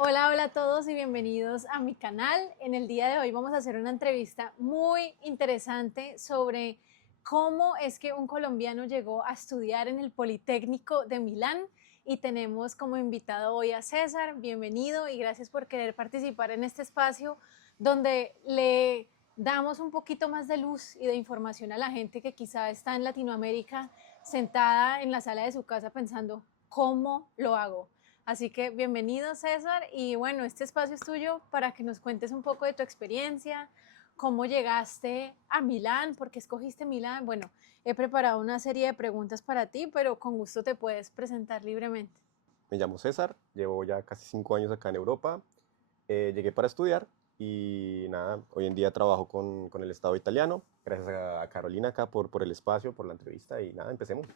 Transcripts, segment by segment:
Hola, hola a todos y bienvenidos a mi canal. En el día de hoy vamos a hacer una entrevista muy interesante sobre cómo es que un colombiano llegó a estudiar en el Politécnico de Milán y tenemos como invitado hoy a César. Bienvenido y gracias por querer participar en este espacio donde le damos un poquito más de luz y de información a la gente que quizá está en Latinoamérica sentada en la sala de su casa pensando, ¿cómo lo hago? Así que bienvenido César y bueno, este espacio es tuyo para que nos cuentes un poco de tu experiencia, cómo llegaste a Milán, por qué escogiste Milán. Bueno, he preparado una serie de preguntas para ti, pero con gusto te puedes presentar libremente. Me llamo César, llevo ya casi 5 años acá en Europa. Llegué para estudiar y nada, hoy en día trabajo con el Estado italiano. Gracias a Carolina acá por el espacio, por la entrevista y nada, empecemos.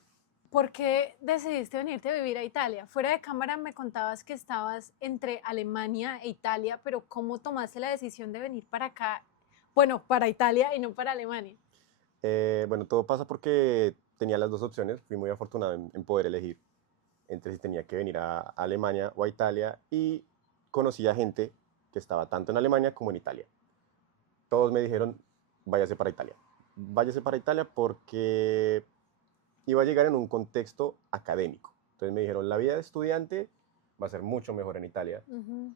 ¿Por qué decidiste venirte a vivir a Italia? Fuera de cámara me contabas que estabas entre Alemania e Italia, pero ¿cómo tomaste la decisión de venir para acá? Bueno, para Italia y no para Alemania. Bueno, todo pasa porque tenía las dos opciones. Fui muy afortunado en poder elegir entre si tenía que venir a Alemania o a Italia y conocí a gente que estaba tanto en Alemania como en Italia. Todos me dijeron, váyase para Italia. Váyase para Italia porque iba a llegar en un contexto académico. Entonces me dijeron, la vida de estudiante va a ser mucho mejor en Italia. Uh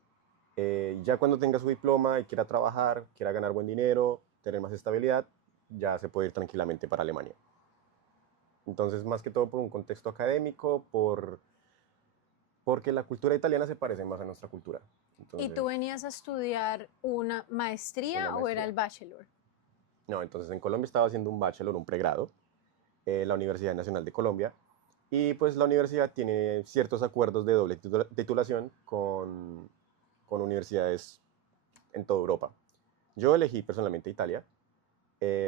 -huh. Ya cuando tenga su diploma y quiera trabajar, quiera ganar buen dinero, tener más estabilidad, ya se puede ir tranquilamente para Alemania. Entonces, más que todo por un contexto académico, porque la cultura italiana se parece más a nuestra cultura. ¿Y tú Entonces, venías a estudiar una una maestría o era maestría. el bachelor? No, entonces en Colombia estaba haciendo un bachelor, un pregrado, en la Universidad Nacional de Colombia. Y pues la universidad tiene ciertos acuerdos de doble titulación con universidades en toda Europa. Yo elegí personalmente Italia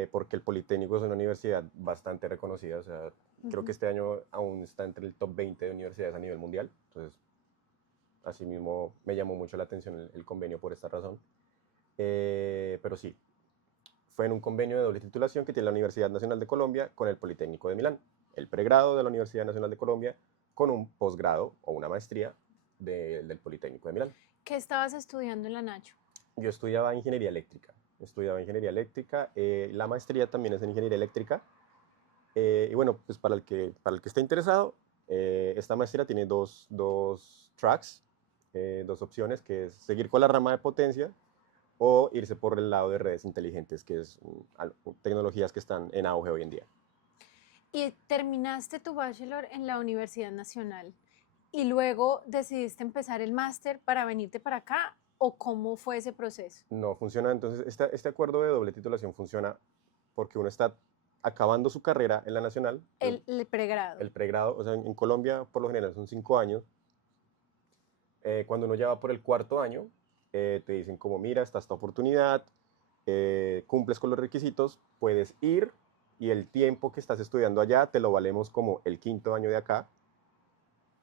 porque el Politécnico es una universidad bastante reconocida, o sea, Uh creo que -huh. este año aún está entre el top 20 de universidades a nivel mundial, entonces asimismo me llamó mucho la atención el convenio por esta razón. Pero sí, fue en un convenio de doble titulación que tiene la Universidad Nacional de Colombia con el Politécnico de Milán, el pregrado de la Universidad Nacional de Colombia con un posgrado o una maestría del Politécnico de Milán. ¿Qué estabas estudiando en la Nacho? Yo estudiaba ingeniería eléctrica, la maestría también es en ingeniería eléctrica. Y bueno, pues para el que esté interesado, esta maestría tiene dos tracks, dos opciones, que es seguir con la rama de potencia o irse por el lado de redes inteligentes, que es tecnologías que están en auge hoy en día. Y terminaste tu bachelor en la Universidad Nacional y luego decidiste empezar el máster para venirte para acá o cómo fue ese proceso. No funciona, entonces este acuerdo de doble titulación funciona porque uno está acabando su carrera en la nacional, El pregrado. el pregrado, o sea, en Colombia por lo general son 5 años. Cuando uno ya va por el cuarto año, te dicen como, mira, está esta oportunidad, cumples con los requisitos, puedes ir y el tiempo que estás estudiando allá te lo valemos como el quinto año de acá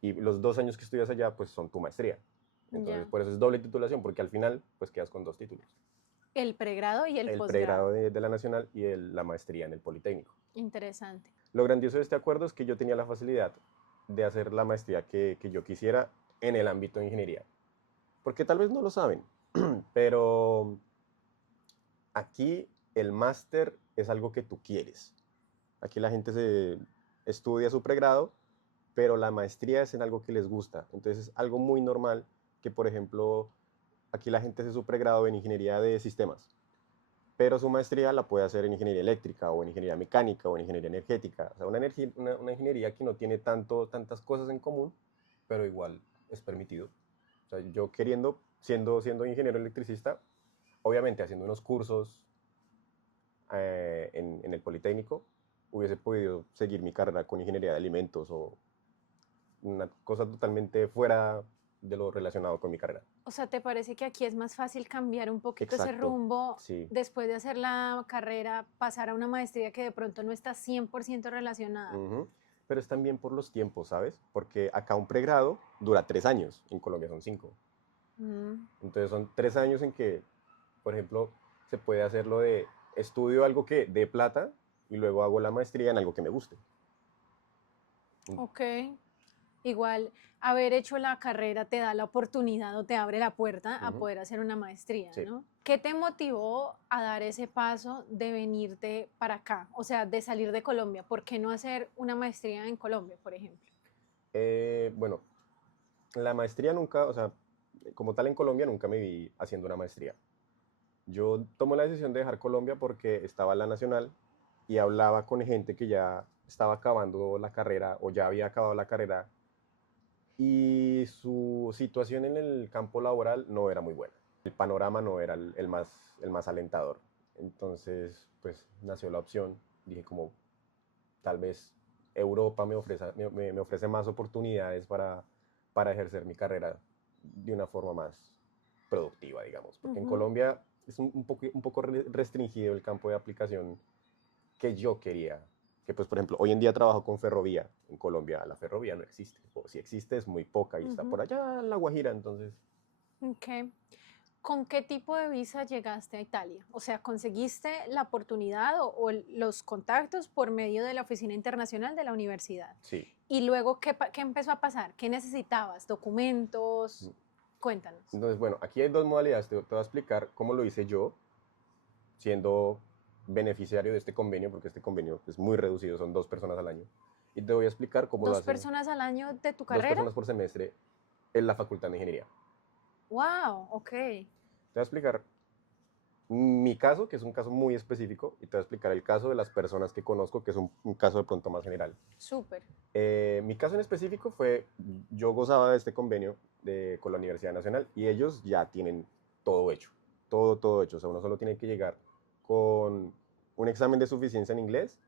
y los 2 años que estudias allá pues son tu maestría. Entonces Ya. por eso es doble titulación, porque al final pues quedas con dos títulos. El pregrado y el El posgrado. pregrado de la nacional y la maestría en el Politécnico. Interesante. Lo grandioso de este acuerdo es que yo tenía la facilidad de hacer la maestría que yo quisiera en el ámbito de ingeniería. Porque tal vez no lo saben, pero aquí el máster es algo que tú quieres. Aquí la gente se estudia su pregrado, pero la maestría es en algo que les gusta. Entonces es algo muy normal que, por ejemplo, aquí la gente hace su pregrado en ingeniería de sistemas, pero su maestría la puede hacer en ingeniería eléctrica o en ingeniería mecánica o en ingeniería energética. O sea, una ingeniería que no tiene tantas cosas en común, pero igual es permitido. O sea, yo queriendo, siendo ingeniero electricista, obviamente haciendo unos cursos en el Politécnico, hubiese podido seguir mi carrera con ingeniería de alimentos o una cosa totalmente fuera de lo relacionado con mi carrera. O sea, ¿te parece que aquí es más fácil cambiar un poquito ese Exacto, rumbo sí. después de hacer la carrera, pasar a una maestría que de pronto no está 100% relacionada? Ujú. Pero es también por los tiempos, ¿sabes? Porque acá un pregrado dura 3 años, en Colombia son 5. Mm, Entonces son 3 años en que, por ejemplo, se puede hacer lo de estudio algo que dé plata y luego hago la maestría en algo que me guste. ok. Igual, haber hecho la carrera te da la oportunidad o te abre la puerta a Ujú, poder hacer una maestría, sí. ¿no? ¿Qué te motivó a dar ese paso de venirte para acá? O sea, de salir de Colombia. ¿Por qué no hacer una maestría en Colombia, por ejemplo? Bueno, la maestría nunca, o sea, como tal en Colombia nunca me vi haciendo una maestría. Yo tomo la decisión de dejar Colombia porque estaba en la nacional y hablaba con gente que ya estaba acabando la carrera o ya había acabado la carrera y su situación en el campo laboral no era muy buena. El panorama no era el más alentador. Entonces, pues nació la opción. Dije como, tal vez Europa me ofrece más oportunidades para ejercer mi carrera de una forma más productiva, digamos. Porque en Ujú. Colombia es un poco restringido el campo de aplicación que yo quería. Que pues, por ejemplo, hoy en día trabajo con ferrovía. En Colombia la ferrovía no existe. O si existe es muy poca y está por Ujú. allá en La Guajira. Entonces, Ok. ¿Con qué tipo de visa llegaste a Italia? O sea, ¿conseguiste la oportunidad los contactos por medio de la oficina internacional de la universidad? sí. Y luego, ¿qué empezó a pasar? ¿Qué necesitabas? ¿Documentos? Cuéntanos. Entonces, bueno, aquí hay dos modalidades. Te voy a explicar cómo lo hice yo, siendo beneficiario de este convenio, porque este convenio es muy reducido, son 2 personas al año. Y te voy a explicar cómo lo ¿Dos hacen personas al año de tu 2 carrera? personas por semestre en la Facultad de Ingeniería. ¡Wow! Ok, Te voy a explicar mi caso, que es un caso muy específico, y te voy a explicar el caso de las personas que conozco, que es un caso de pronto más general. súper. Mi caso en específico fue, yo gozaba de este convenio con la Universidad Nacional y ellos ya tienen todo hecho, todo hecho. O sea, uno solo tiene que llegar con un examen de suficiencia en inglés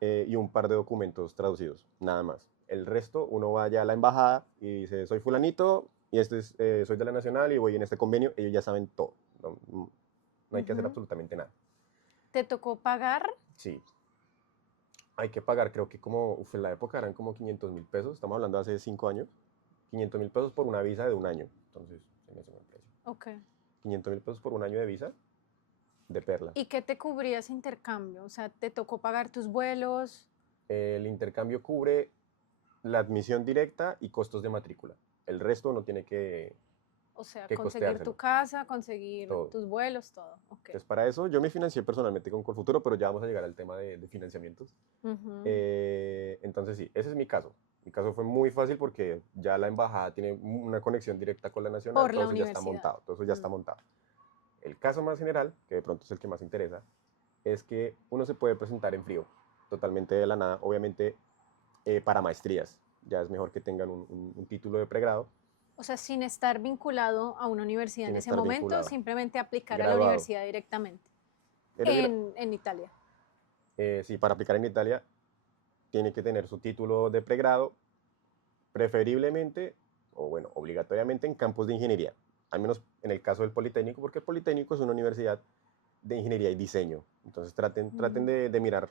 y un par de documentos traducidos, nada más. El resto, uno va ya a la embajada y dice, soy fulanito y soy de la Nacional y voy en este convenio, ellos ya saben todo. No hay que hacer Ujú. absolutamente nada. ¿Te tocó pagar? Sí, hay que pagar, creo que como, en la época eran como 500.000 pesos, estamos hablando de hace 5 años, 500.000 pesos por una visa de un año. Entonces, se me hace buen precio. Ok. 500.000 pesos por un año de visa de perla. ¿Y qué te cubría ese intercambio? O sea, ¿te tocó pagar tus vuelos? El intercambio cubre la admisión directa y costos de matrícula. El resto no tiene O sea, que conseguir tu costeárselo, casa, conseguir todo. tus vuelos, todo. Ok. Entonces, para eso yo me financié personalmente con Colfuturo, pero ya vamos a llegar al tema de financiamientos. Ujú. Entonces, sí, ese es mi caso. Mi caso fue muy fácil porque ya la embajada tiene una conexión directa con la nacional, Por todo la eso ya está universidad. montado, todo eso ya está Mm. montado. El caso más general, que de pronto es el que más interesa, es que uno se puede presentar en frío, totalmente de la nada, obviamente para maestrías. Ya es mejor que tengan un título de pregrado O sea, sin estar vinculado a una universidad en sin ese estar momento, vinculado. simplemente aplicar a la Graduado. universidad directamente Eres en Italia. sí, para aplicar en Italia tiene que tener su título de pregrado, preferiblemente, o bueno, obligatoriamente en campos de ingeniería. Al menos en el caso del Politécnico, porque el Politécnico es una universidad de ingeniería y diseño. Entonces traten Mm. de mirar.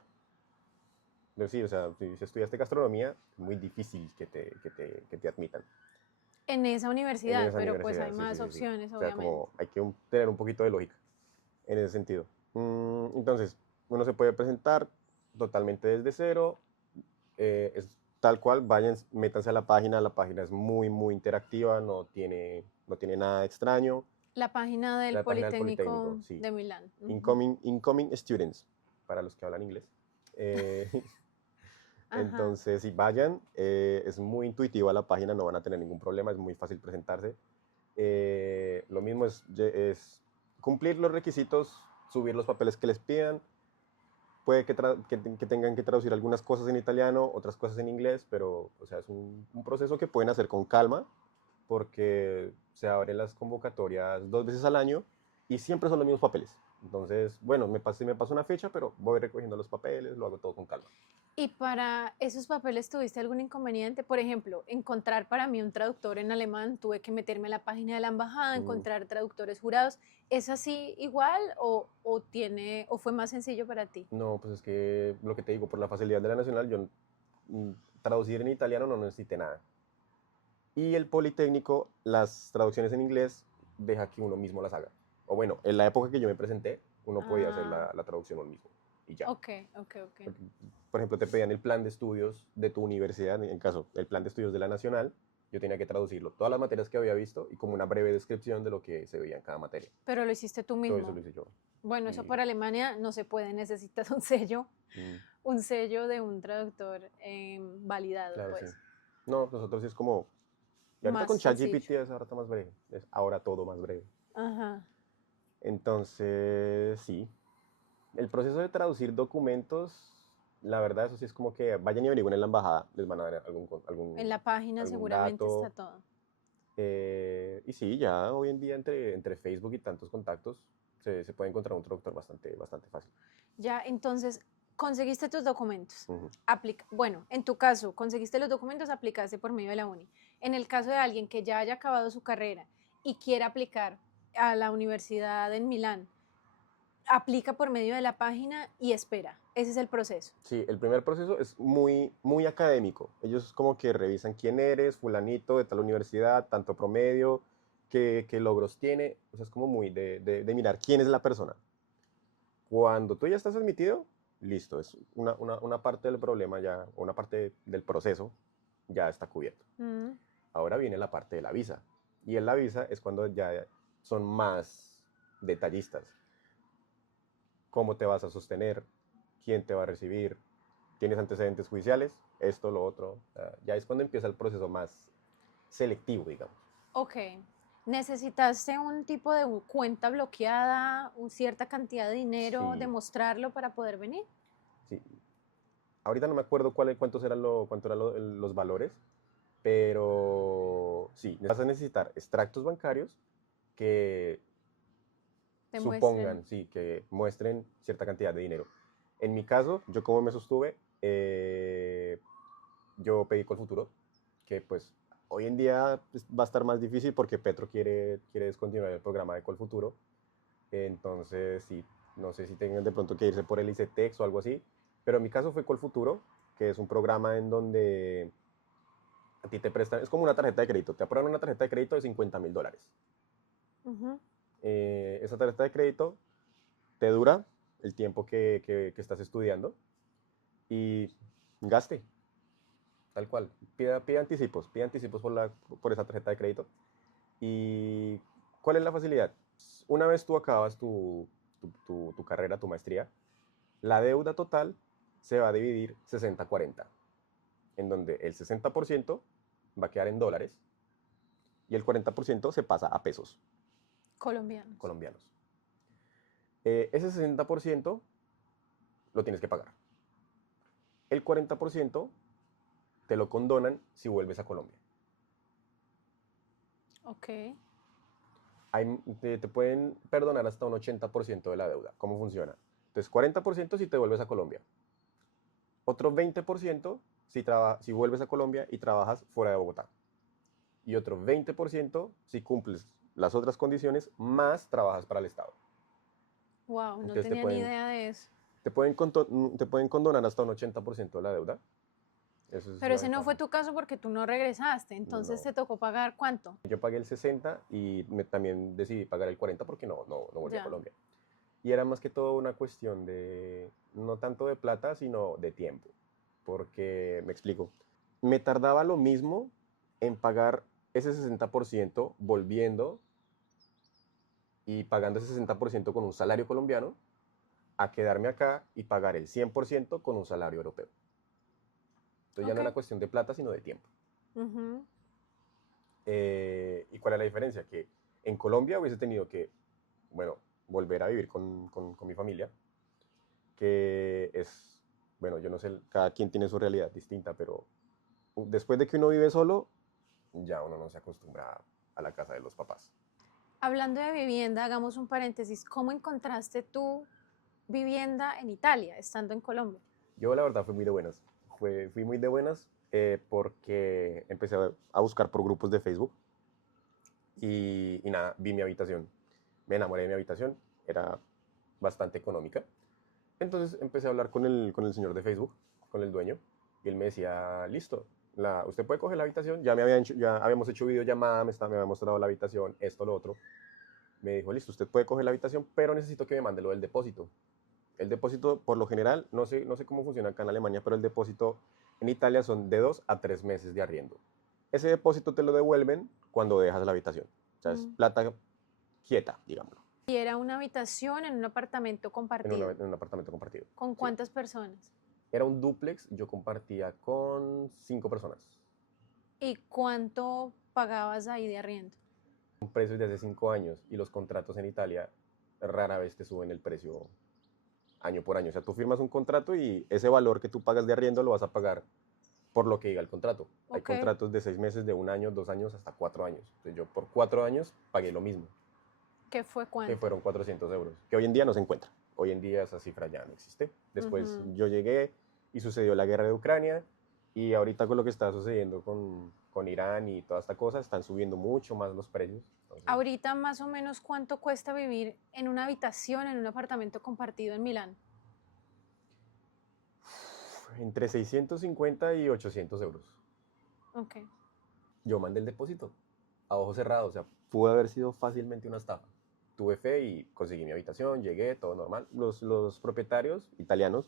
Sí, o sea, si estudiaste gastronomía, es muy difícil que te admitan En esa en universidad, esa pero pues hay universidad. Sí, sí, más sí, sí. opciones, O sea, obviamente. como hay que tener un poquito de lógica en ese sentido. Entonces, uno se puede presentar totalmente desde cero. Es tal cual, vayan, métanse a la página es muy interactiva, no tiene nada extraño. La página del La página del Politécnico Politécnico, sí. de Milán. Ujú. Incoming students, para los que hablan inglés. Eh, Ajá. entonces, si vayan, es muy intuitiva la página, no van a tener ningún problema, es muy fácil presentarse. Lo mismo es cumplir los requisitos, subir los papeles que les pidan. Puede que tengan que traducir algunas cosas en italiano, otras cosas en inglés, pero o sea, es un proceso que pueden hacer con calma porque se abren las convocatorias 2 veces al año y siempre son los mismos papeles. Entonces, bueno, me pasó una fecha, pero voy recogiendo los papeles, lo hago todo con calma. ¿Y para esos papeles tuviste algún inconveniente? Por ejemplo, encontrar para mí un traductor en alemán, tuve que meterme a la página de la embajada, Mm, encontrar traductores jurados. ¿Es así igual o fue más sencillo para ti? no, pues es que lo que te digo, por la facilidad de la nacional, yo mm, traducir en italiano no necesité nada. Y el Politécnico, las traducciones en inglés, deja que uno mismo las haga. O bueno, en la época que yo me presenté, uno podía hacer Ah, la traducción uno mismo. y ya. Ok. Por ejemplo, te pedían el plan de estudios de tu universidad, en caso, el plan de estudios de la Nacional, yo tenía que traducirlo, todas las materias que había visto y como una breve descripción de lo que se veía en cada materia. Pero lo hiciste tú Todo eso lo mismo. hice yo. Bueno, eso Y, para Alemania no se puede, necesitas mm, un sello de un traductor validado, claro, sí. pues, No, nosotros sí es como, y ahorita más con sencillo. ChatGPT es ahora más breve, es ahora todo más breve. Ajá. Entonces, sí, el proceso de traducir documentos, la verdad, eso sí es como que vayan y averigüen en la embajada, les van a dar En la página algún seguramente está dato. todo. Y sí, ya hoy en día entre Facebook y tantos contactos se puede encontrar un traductor bastante fácil. Ya, entonces, conseguiste tus documentos. Ujú. Bueno, en tu caso, conseguiste los documentos, aplicaste por medio de la uni. En el caso de alguien que ya haya acabado su carrera y quiera aplicar a la universidad en Milán, aplica por medio de la página y espera. Ese es el proceso. Sí, el primer proceso es muy académico. Ellos como que revisan quién eres, fulanito de tal universidad, tanto promedio, qué logros tiene. O sea, es como muy de mirar quién es la persona. Cuando tú ya estás admitido, listo, es una parte del problema ya, o una parte del proceso ya está cubierto. Mm, Ahora viene la parte de la visa. Y en la visa es cuando ya son más detallistas. ¿Cómo te vas a sostener? ¿Quién te va a recibir? ¿Tienes antecedentes judiciales? Esto, lo otro. Ya es cuando empieza el proceso más selectivo, digamos. ok. ¿Necesitaste un tipo de cuenta bloqueada, cierta cantidad de dinero, Sí, demostrarlo para poder venir? sí. Ahorita no me acuerdo cuánto eran los valores, pero sí, vas a necesitar extractos bancarios que Demuestren. supongan, sí, que muestren cierta cantidad de dinero. En mi caso, yo como me sostuve, yo pedí Colfuturo, que pues hoy en día pues, va a estar más difícil porque Petro quiere descontinuar el programa de Colfuturo. Entonces, sí, no sé si tengan de pronto que irse por el ICETEX o algo así, pero en mi caso fue Colfuturo, que es un programa en donde a ti te prestan, es como una tarjeta de crédito, te aprueban una tarjeta de crédito de $50.000. Ujú. Esa tarjeta de crédito te dura el tiempo que estás estudiando y gaste, tal cual. Pide anticipos por esa tarjeta de crédito. ¿Y cuál es la facilidad? Una vez tú acabas tu carrera, tu maestría, la deuda total se va a dividir 60-40, en donde el 60% va a quedar en dólares y el 40% se pasa a pesos Colombianos. colombianos. Ese 60% lo tienes que pagar. El 40% te lo condonan si vuelves a Colombia. Ok. Te pueden perdonar hasta un 80% de la deuda. ¿Cómo funciona? Entonces, 40% si te vuelves a Colombia. Otro 20% si vuelves a Colombia y trabajas fuera de Bogotá. Y otro 20% si cumples las otras condiciones más trabajas para el Estado. Wow, no Entonces tenía ni idea de eso. te pueden condonar hasta un 80% de la deuda. Eso es Pero la ese no fue ventaja. tu caso porque tú no regresaste, entonces No. te tocó pagar ¿cuánto? Yo pagué el 60 y también decidí pagar el 40 porque no volví a Ya. Colombia. Y era más que todo una cuestión de, no tanto de plata, sino de tiempo. Porque, me explico, me tardaba lo mismo en pagar ese 60% volviendo y pagando ese 60% con un salario colombiano, a quedarme acá y pagar el 100% con un salario europeo. Entonces ya Ok. no era cuestión de plata, sino de tiempo. Ujú. ¿Y cuál es la diferencia? Que en Colombia hubiese tenido que, bueno, volver a vivir con mi familia, que es, bueno, yo no sé, cada quien tiene su realidad distinta, pero después de que uno vive solo, ya uno no se acostumbra a la casa de los papás. Hablando de vivienda, hagamos un paréntesis. ¿Cómo encontraste tu vivienda en Italia, estando en Colombia? Yo la verdad fui muy de buenas. Fui muy de buenas porque empecé a buscar por grupos de Facebook y nada, vi mi habitación. Me enamoré de mi habitación, era bastante económica. Entonces empecé a hablar con el señor de Facebook, con el dueño, y él me decía, listo, usted puede coger la habitación, ya habíamos hecho videollamada, me había mostrado la habitación, esto, lo otro. Me dijo, listo, usted puede coger la habitación, pero necesito que me mande lo del depósito. El depósito, por lo general, no sé cómo funciona acá en Alemania, pero el depósito en Italia son de 2 a 3 meses de arriendo. Ese depósito te lo devuelven cuando dejas la habitación. O sea, es Mm. plata quieta, digámoslo, Y era una habitación en un apartamento compartido. en un apartamento compartido. ¿Con Sí. cuántas personas? Era un dúplex, yo compartía con 5 personas. ¿Y cuánto pagabas ahí de arriendo? Un precio de hace 5 años y los contratos en Italia rara vez te suben el precio año por año. O sea, tú firmas un contrato y ese valor que tú pagas de arriendo lo vas a pagar por lo que diga el contrato. Hay Ok. contratos de 6 meses, de 1 año, 2 años, hasta 4 años. Entonces yo por 4 años pagué lo mismo, ¿Qué fue que cuánto? fueron 400 euros, que hoy en día no se encuentra. Hoy en día esa cifra ya no existe. Después Ujú. yo llegué y sucedió la guerra de Ucrania y ahorita con lo que está sucediendo con Irán y toda esta cosa, están subiendo mucho más los precios. Entonces, Ahorita más o menos cuánto cuesta vivir en una habitación en un apartamento compartido en Milán. entre 650 y 800 euros. Ok. Yo mandé el depósito a ojo cerrado, o sea, pudo haber sido fácilmente una estafa. Tuve fe y conseguí mi habitación, llegué, todo normal. Los propietarios italianos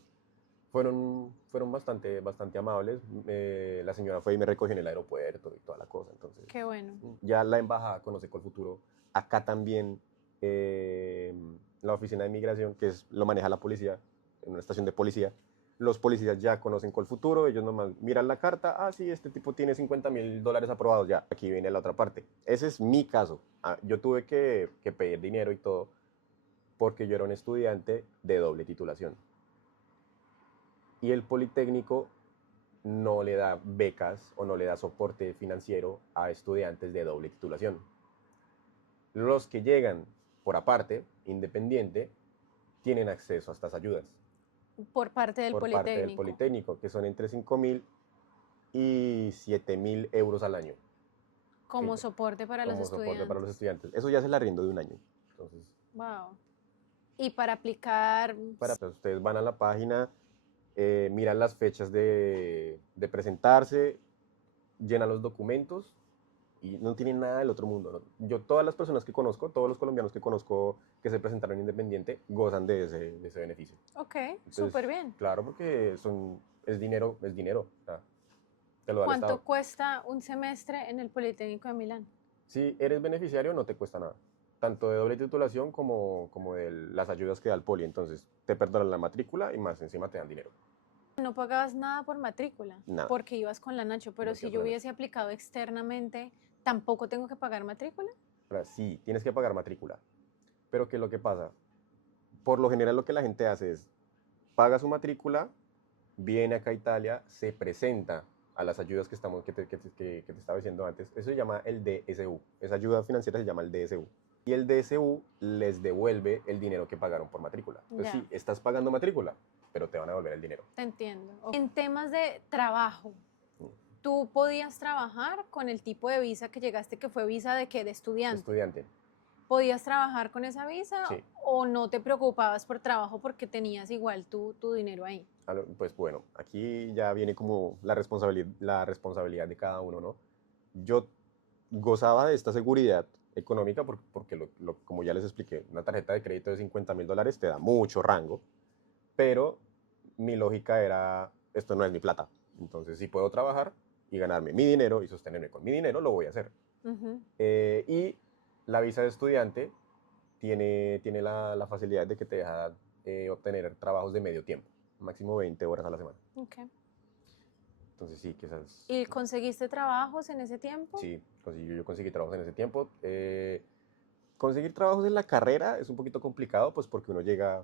fueron bastante amables. La señora fue y me recogió en el aeropuerto y toda la cosa. Entonces, Qué bueno. ya la embajada conoce Colfuturo. Acá también la oficina de migración, lo maneja la policía, en una estación de policía. Los policías ya conocen Colfuturo, ellos nomás miran la carta, ah, sí, este tipo tiene $50.000 aprobados, ya, aquí viene la otra parte. Ese es mi caso. Yo tuve que pedir dinero y todo porque yo era un estudiante de doble titulación. Y el Politécnico no le da becas o no le da soporte financiero a estudiantes de doble titulación. Los que llegan por aparte, independiente, tienen acceso a estas ayudas Por parte del por parte del Politécnico. Politécnico, que son entre 5.000 y 7.000 euros al año Como soporte para los como soporte para los estudiantes. estudiantes. Eso ya es el arriendo de un año. Entonces, Wow. Y para aplicar, ustedes van a la página, miran las fechas de presentarse, llenan los documentos y no tienen nada del otro mundo, ¿no? Yo, todas las personas que conozco, todos los colombianos que conozco que se presentaron independiente, gozan de ese beneficio. ok, Entonces, súper bien. claro, porque es dinero, o sea, te lo da el ¿Cuánto Estado. cuesta un semestre en el Politécnico de Milán? Si eres beneficiario, no te cuesta nada, tanto de doble titulación como de las ayudas que da el Poli. Entonces, te perdonan la matrícula y más encima te dan dinero. No pagabas nada por matrícula, Nada. porque ibas con la Nacho, pero Porque si ibas yo con la hubiese aplicado externamente, ¿tampoco tengo que pagar matrícula? Ahora, sí, tienes que pagar matrícula. Pero ¿qué es lo que pasa? Por lo general lo que la gente hace es, paga su matrícula, viene acá a Italia, se presenta a las ayudas que te estaba diciendo antes. Eso se llama el DSU. Esa ayuda financiera se llama el DSU. Y el DSU les devuelve el dinero que pagaron por matrícula. Entonces, Ya. sí, estás pagando matrícula, pero te van a devolver el dinero. Te entiendo. En temas de trabajo, Mm. ¿tú podías trabajar con el tipo de visa que llegaste, que fue visa de qué? De estudiante. Estudiante. ¿Podías trabajar con esa visa Sí. o no te preocupabas por trabajo porque tenías igual tu dinero ahí? Pues bueno, aquí ya viene como la responsabilidad de cada uno, ¿no? Yo gozaba de esta seguridad económica porque, como ya les expliqué, una tarjeta de crédito de $50.000 te da mucho rango, pero mi lógica era, esto no es mi plata, entonces si puedo trabajar y ganarme mi dinero y sostenerme con mi dinero, lo voy a hacer. Ujú. Y la visa de estudiante tiene la facilidad de que te deja obtener trabajos de medio tiempo, máximo 20 horas a la semana. Ok. Entonces sí, quizás... ¿Y conseguiste trabajos en ese tiempo? Sí, yo conseguí trabajos en ese tiempo. Conseguir trabajos en la carrera es un poquito complicado, pues porque uno llega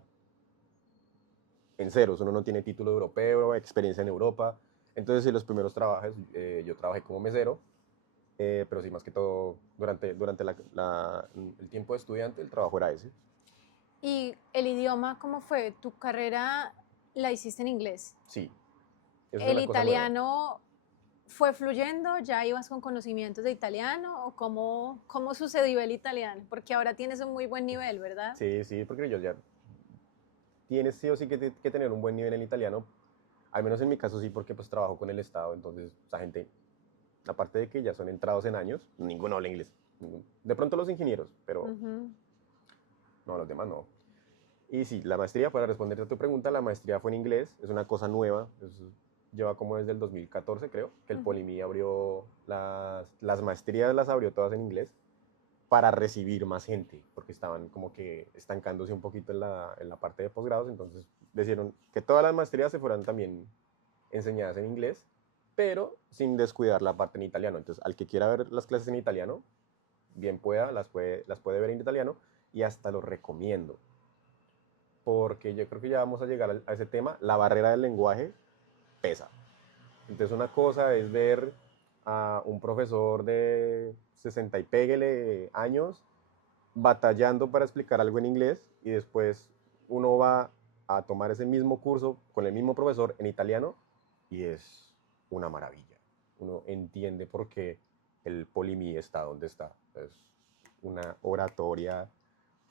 en ceros, uno no tiene título europeo, experiencia en Europa. Entonces, en los primeros trabajos, yo trabajé como mesero, pero sí, más que todo, durante el tiempo de estudiante, el trabajo era ese. ¿Y el idioma cómo fue? ¿Tu carrera la hiciste en inglés? Sí, eso es ¿El una cosa nueva. italiano fue fluyendo? ¿Ya ibas con conocimientos de italiano? ¿O cómo sucedió el italiano? Porque ahora tienes un muy buen nivel, ¿verdad? Sí, sí, porque yo ya tienes sí o sí que tener un buen nivel en italiano, al menos en mi caso sí, porque pues trabajo con el Estado, entonces esa gente, aparte de que ya son entrados en años, ninguno habla inglés. De pronto los ingenieros, pero Ujú. no, los demás no. Y sí, la maestría, para responderte a tu pregunta, la maestría fue en inglés, es una cosa nueva, lleva como desde el 2014 creo, que el Ujú. Polimí abrió las maestrías, las abrió todas en inglés para recibir más gente, porque estaban como que estancándose un poquito en la parte de posgrados, entonces decidieron que todas las maestrías se fueran también enseñadas en inglés, pero sin descuidar la parte en italiano. Entonces, al que quiera ver las clases en italiano, bien pueda, las puede ver en italiano y hasta lo recomiendo, porque yo creo que ya vamos a llegar a ese tema, la barrera del lenguaje pesa. Entonces una cosa es ver a un profesor de 60 y péguele años batallando para explicar algo en inglés y después uno va a tomar ese mismo curso con el mismo profesor en italiano y es una maravilla. Uno entiende por qué el Polimí está donde está. Es una oratoria,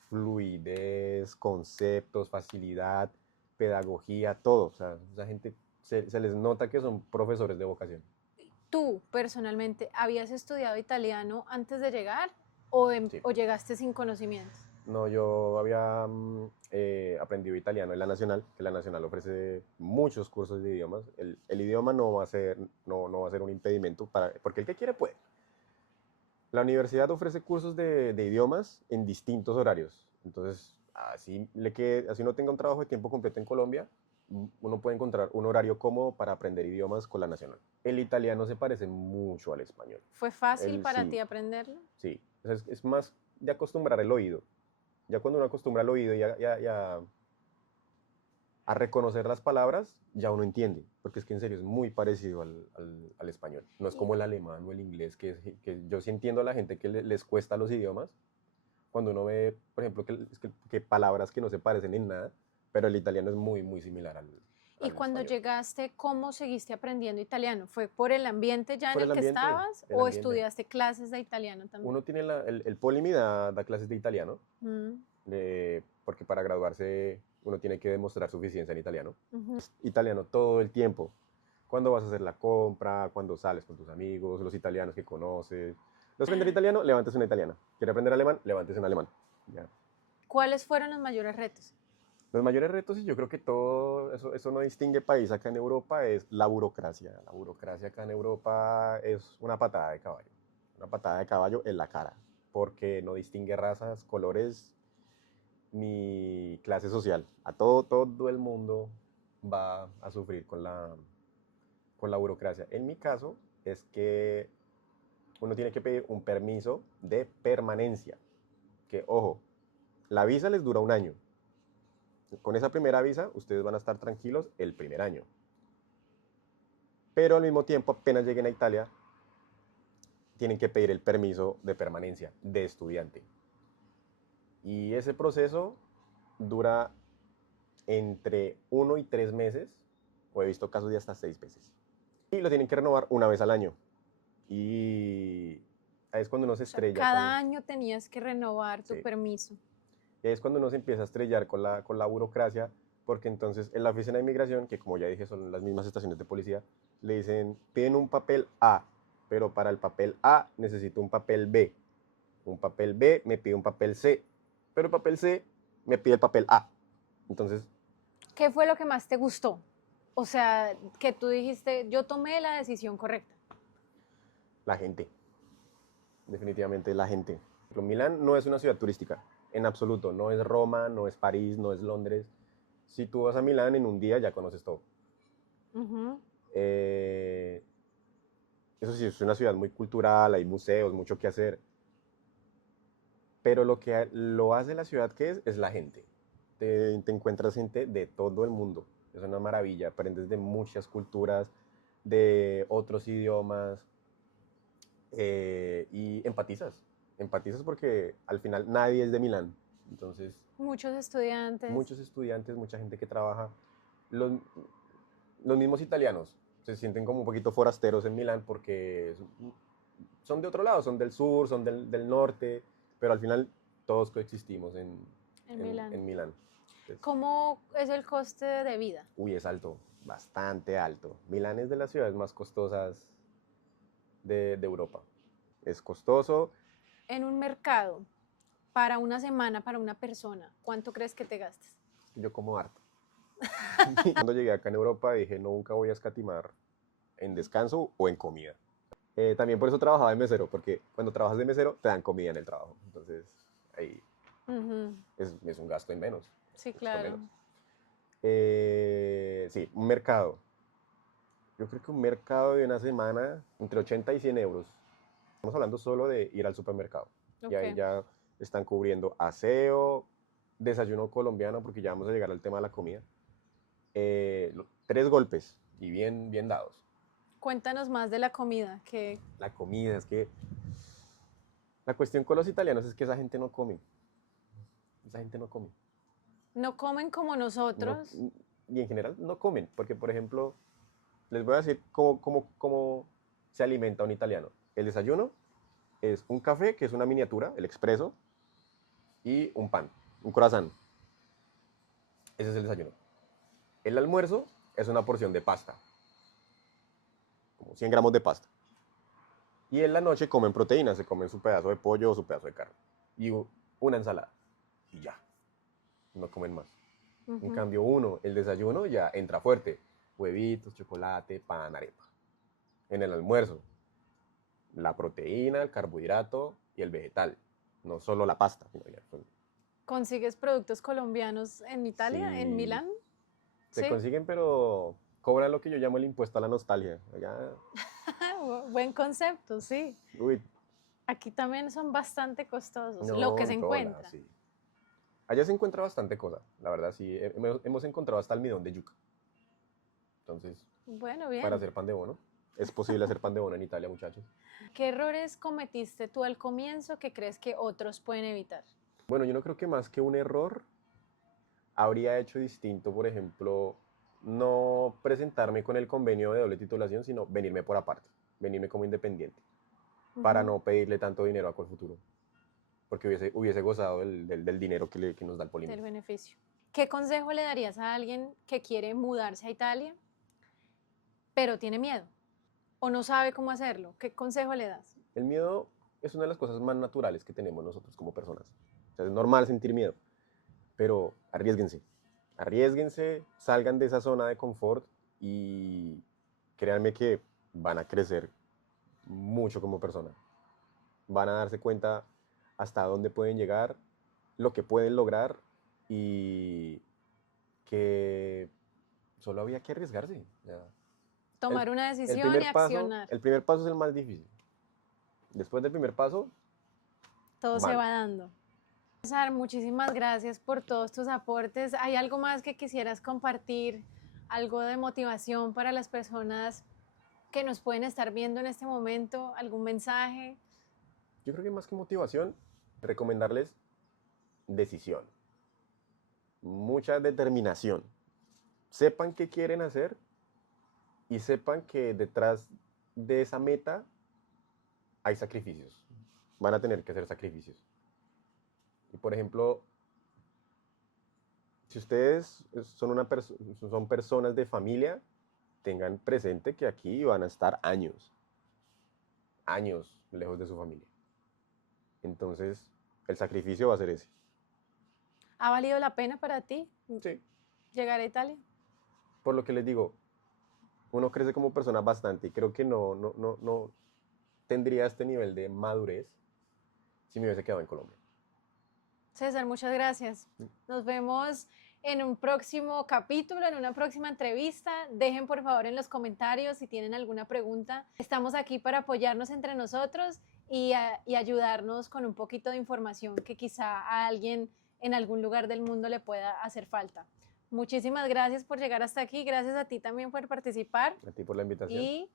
fluidez, conceptos, facilidad, pedagogía, todo. O sea, esa gente se les nota que son profesores de vocación. ¿Tú personalmente habías estudiado italiano antes de llegar Sí. o llegaste sin conocimientos? No, yo había aprendido italiano en la Nacional, que la Nacional ofrece muchos cursos de idiomas. El idioma no va a ser, no va a ser un impedimento, porque el que quiere puede. La universidad ofrece cursos de idiomas en distintos horarios. Entonces, así no tenga un trabajo de tiempo completo en Colombia, uno puede encontrar un horario cómodo para aprender idiomas con la Nacional. El italiano se parece mucho al español. ¿Fue fácil El para ti sí, aprenderlo? sí. Es más de acostumbrar el oído. Ya cuando uno acostumbra el oído a reconocer las palabras, ya uno entiende, porque es que en serio es muy parecido al español. No es Y, como el alemán o el inglés, que yo sí entiendo a la gente que les cuesta los idiomas, cuando uno ve, por ejemplo, que palabras que no se parecen en nada, pero el italiano es muy, muy similar y al cuando español. llegaste, ¿cómo seguiste aprendiendo italiano? ¿Fue por el ambiente ya en Por el el que ambiente, estabas el o ambiente. estudiaste clases de italiano también? Uno tiene el Polimi da clases de italiano, Mm, porque para graduarse uno tiene que demostrar suficiencia en italiano. ujú. Italiano todo el tiempo. Cuando vas a hacer la compra, cuando sales con tus amigos, los italianos que conoces. ¿Vas a aprender italiano? Levantes una italiana. ¿Quieres aprender alemán? Levantes un alemán. Ya. ¿Cuáles fueron los mayores retos? Los mayores retos, y yo creo que todo eso no distingue país acá en Europa, es la burocracia. La burocracia acá en Europa es una patada de caballo. Una patada de caballo en la cara. Porque no distingue razas, colores ni clase social. Todo el mundo va a sufrir con la burocracia. En mi caso, es que uno tiene que pedir un permiso de permanencia. Que, ojo, la visa les dura un año. Con esa primera visa, ustedes van a estar tranquilos el primer año. Pero al mismo tiempo, apenas lleguen a Italia, tienen que pedir el permiso de permanencia de estudiante. Y ese proceso dura entre 1 y 3 meses, o he visto casos de hasta 6 meses. Y lo tienen que renovar una vez al año. Y ahí es cuando uno se O sea, estrella cada año tenías que renovar tu sí, permiso. y ahí es cuando uno se empieza a estrellar con la burocracia, porque entonces en la oficina de inmigración, que como ya dije son las mismas estaciones de policía, le dicen, piden un papel A, pero para el papel A necesito un papel B. Un papel B me pide un papel C, pero el papel C me pide el papel A. Entonces, ¿Qué fue lo que más te gustó? O sea, que tú dijiste, yo tomé la decisión correcta. la gente, definitivamente la gente. Milán no es una ciudad turística, en absoluto. No es Roma, no es París, no es Londres. Si tú vas a Milán en un día ya conoces todo. Ujú. Eh, Eso sí, es una ciudad muy cultural, hay museos, mucho que hacer. Pero lo que lo hace la ciudad que es la gente. Te encuentras gente de todo el mundo. Es una maravilla. Aprendes de muchas culturas, de otros idiomas y empatizas. Empatizas porque al final nadie es de Milán. Entonces, Muchos estudiantes. muchos estudiantes, mucha gente que trabaja. Los, los mismos italianos se sienten como un poquito forasteros en Milán porque son de otro lado, son del sur, son del norte, pero al final todos coexistimos En Milán. en Milán. Entonces, ¿Cómo es el coste de vida? uy, es alto, bastante alto. Milán es de las ciudades más costosas de Europa. Es costoso, En un mercado, para una semana, para una persona, ¿cuánto crees que te gastas? yo como harto. Cuando llegué acá en Europa dije, no, nunca voy a escatimar en descanso o en comida. También por eso trabajaba de mesero, porque cuando trabajas de mesero te dan comida en el trabajo. Entonces, ahí es un gasto en menos. Sí, Gasto claro. menos. Sí, un mercado. Yo creo que un mercado de una semana entre 80 y 100 euros. Estamos hablando solo de ir al supermercado. Y ahí Ok. ya están cubriendo aseo, desayuno colombiano, porque ya vamos a llegar al tema de la comida. 3 golpes y bien, bien dados. Cuéntanos más de la comida, que La comida, es que la cuestión con los italianos es que esa gente no come. Esa gente no come. no comen como No, nosotros. y en general no comen, porque por ejemplo, les voy a decir cómo se alimenta un italiano. El desayuno es un café, que es una miniatura, el expreso, y un pan, un croissant. Ese es el desayuno. El almuerzo es una porción de pasta, como 100 gramos de pasta. Y en la noche comen proteínas, se comen su pedazo de pollo o su pedazo de carne. Y una ensalada. Y ya, no comen más. En cambio uno, el desayuno ya entra fuerte. Huevitos, chocolate, pan, arepa. En el almuerzo, la proteína, el carbohidrato y el vegetal. No solo la pasta, sino ya son. ¿Consigues productos colombianos en Italia, en Sí, Milán? se Sí. consiguen, pero cobran lo que yo llamo el impuesto a la nostalgia. Allá, Buen concepto, sí. uy, Aquí también son bastante costosos, lo que no, se en todo lado, encuentra. sí. Allá se encuentra bastante cosa, la verdad, sí. Hemos encontrado hasta almidón de yuca. Entonces, Bueno, para bien. hacer pan de bono, es posible hacer pan de bono en Italia, muchachos. ¿Qué errores cometiste tú al comienzo que crees que otros pueden evitar? Bueno, yo no creo que más que un error habría hecho distinto, por ejemplo, no presentarme con el convenio de doble titulación, sino venirme por aparte, venirme como independiente, para no pedirle tanto dinero a Colfuturo, porque hubiese gozado del dinero que nos da el Polímero. Del beneficio. ¿Qué consejo le darías a alguien que quiere mudarse a Italia, pero tiene miedo o no sabe cómo hacerlo? ¿Qué consejo le das? El miedo es una de las cosas más naturales que tenemos nosotros como personas. O sea, es normal sentir miedo, pero arriesguense. Arriesguense, salgan de esa zona de confort y créanme que van a crecer mucho como persona. Van a darse cuenta hasta dónde pueden llegar, lo que pueden lograr y que solo había que arriesgarse. Ya. Tomar una El decisión y primer paso, accionar. el primer paso es el más difícil. Después del primer paso, Todo se van. va dando. César, muchísimas gracias por todos tus aportes. ¿Hay algo más que quisieras compartir? ¿Algo de motivación para las personas que nos pueden estar viendo en este momento? ¿Algún mensaje? Yo creo que más que motivación, recomendarles decisión, mucha determinación. Sepan qué quieren hacer y sepan que detrás de esa meta hay sacrificios. Van a tener que hacer sacrificios. Y por ejemplo, si ustedes son personas de familia, tengan presente que aquí van a estar años, años lejos de su familia. Entonces, el sacrificio va a ser ese. ¿Ha valido la pena para ti Sí. llegar a Italia? Por lo que les digo, uno crece como persona bastante y creo que no tendría este nivel de madurez si me hubiese quedado en Colombia. César, muchas gracias. Nos vemos en un próximo capítulo, en una próxima entrevista. Dejen por favor en los comentarios si tienen alguna pregunta. Estamos aquí para apoyarnos entre nosotros y ayudarnos con un poquito de información que quizá a alguien en algún lugar del mundo le pueda hacer falta. Muchísimas gracias por llegar hasta aquí. Gracias a ti también por participar. A ti por la invitación. Y